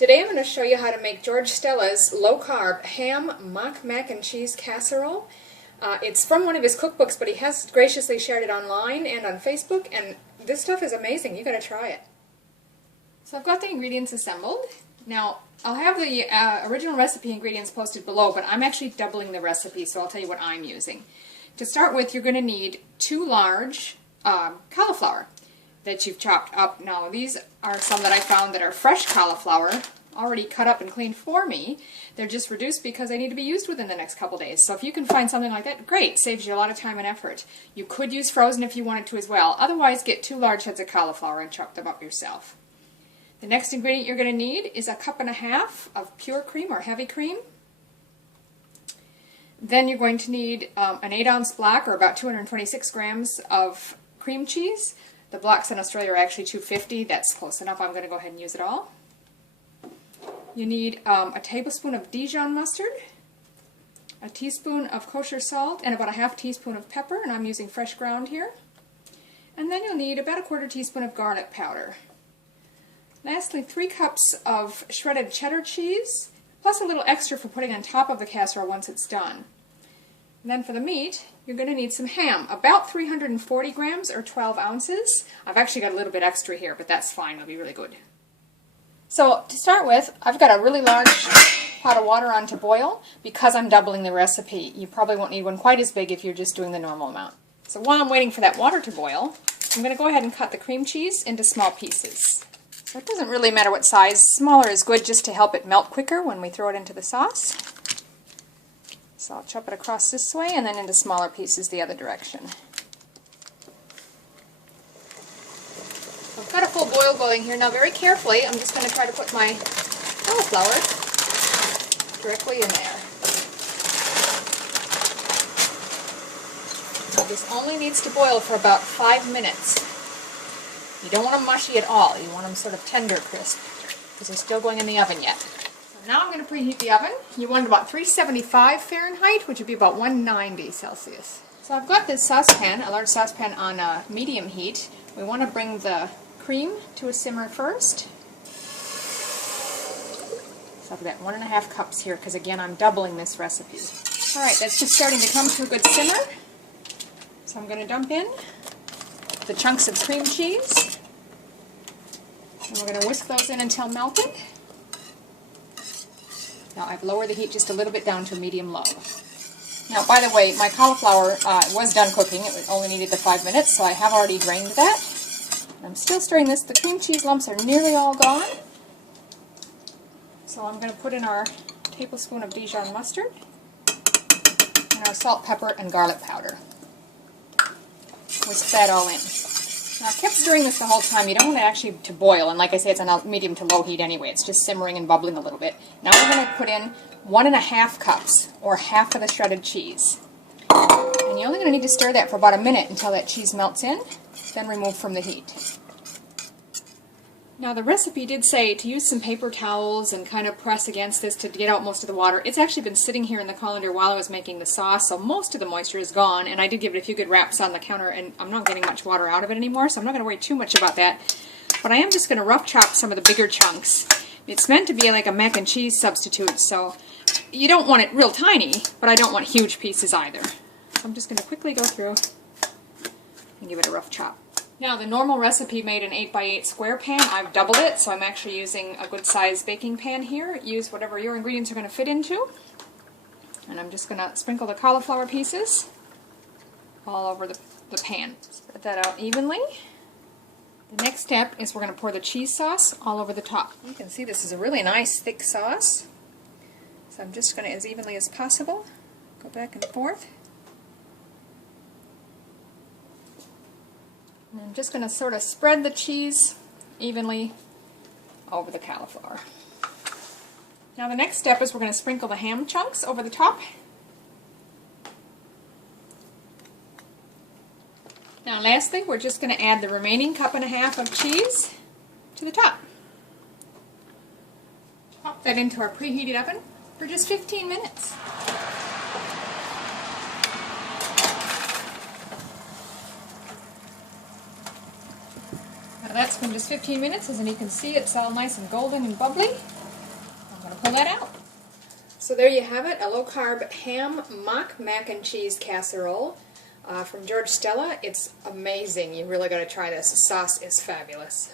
Today I'm going to show you how to make George Stella's low-carb ham mock mac and cheese casserole. It's from one of his cookbooks, but he has graciously shared it online and on Facebook, and this stuff is amazing. You've got to try it. So I've got the ingredients assembled. Now, I'll have the original recipe ingredients posted below, but I'm actually doubling the recipe, so I'll tell you what I'm using. To start with, you're going to need 2 large cauliflower that you've chopped up. Now, these are some that I found that are fresh cauliflower, already cut up and cleaned for me. They're just reduced because they need to be used within the next couple days. So if you can find something like that, great, saves you a lot of time and effort. You could use frozen if you wanted to as well. Otherwise, get 2 large heads of cauliflower and chop them up yourself. The next ingredient you're going to need is 1.5 cups of pure cream or heavy cream. Then you're going to need an 8-ounce block, or about 226 grams of cream cheese. The blocks in Australia are actually 250. That's close enough. I'm going to go ahead and use it all. You need a tablespoon of Dijon mustard, a teaspoon of kosher salt, and about a half teaspoon of pepper, and I'm using fresh ground here. And then you'll need about a 1/4 teaspoon of garlic powder. Lastly, 3 cups of shredded cheddar cheese, plus a little extra for putting on top of the casserole once it's done. And then for the meat, you're going to need some ham, about 340 grams or 12 ounces. I've actually got a little bit extra here, but that's fine. It'll be really good. So to start with, I've got a really large pot of water on to boil. Because I'm doubling the recipe, you probably won't need one quite as big if you're just doing the normal amount. So while I'm waiting for that water to boil, I'm going to go ahead and cut the cream cheese into small pieces. So it doesn't really matter what size. Smaller is good just to help it melt quicker when we throw it into the sauce. So I'll chop it across this way and then into smaller pieces the other direction. I've got a full boil going here. Now very carefully, I'm just going to try to put my cauliflower directly in there. Now this only needs to boil for about 5 minutes. You don't want them mushy at all. You want them sort of tender crisp because they're still going in the oven yet. Now I'm going to preheat the oven. You want it about 375 Fahrenheit, which would be about 190 Celsius. So I've got this saucepan, a large saucepan on medium heat. We want to bring the cream to a simmer first. So I've got 1.5 cups here because, again, I'm doubling this recipe. Alright, that's just starting to come to a good simmer. So I'm going to dump in the chunks of cream cheese. And we're going to whisk those in until melted. Now I've lowered the heat just a little bit down to medium-low. Now, by the way, my cauliflower was done cooking. It only needed the 5 minutes, so I have already drained that. I'm still stirring this. The cream cheese lumps are nearly all gone. So I'm going to put in our tablespoon of Dijon mustard and our salt, pepper, and garlic powder. Whisk that all in. Now, I kept stirring this the whole time. You don't want it actually to boil, and like I say, it's on a medium to low heat anyway. It's just simmering and bubbling a little bit. Now we're going to put in 1.5 cups, or half of the shredded cheese. And you're only going to need to stir that for about a minute until that cheese melts in, then remove from the heat. Now the recipe did say to use some paper towels and kind of press against this to get out most of the water. It's actually been sitting here in the colander while I was making the sauce, so most of the moisture is gone, and I did give it a few good wraps on the counter, and I'm not getting much water out of it anymore, so I'm not going to worry too much about that. But I am just going to rough chop some of the bigger chunks. It's meant to be like a mac and cheese substitute, so you don't want it real tiny, but I don't want huge pieces either. So I'm just going to quickly go through and give it a rough chop. Now, the normal recipe made an 8x8 square pan. I've doubled it, so I'm actually using a good size baking pan here. Use whatever your ingredients are going to fit into. And I'm just going to sprinkle the cauliflower pieces all over the pan. Spread that out evenly. The next step is we're going to pour the cheese sauce all over the top. You can see this is a really nice thick sauce. So I'm just going to, as evenly as possible, go back and forth. And I'm just going to sort of spread the cheese evenly over the cauliflower. Now the next step is we're going to sprinkle the ham chunks over the top. Now lastly, we're just going to add the remaining 1.5 cups of cheese to the top. Pop that into our preheated oven for just 15 minutes. Now that's been just 15 minutes, as you can see it's all nice and golden and bubbly. pull that out. So there you have it, a low-carb ham mock mac and cheese casserole from George Stella. It's amazing. You really got to try this. The sauce is fabulous.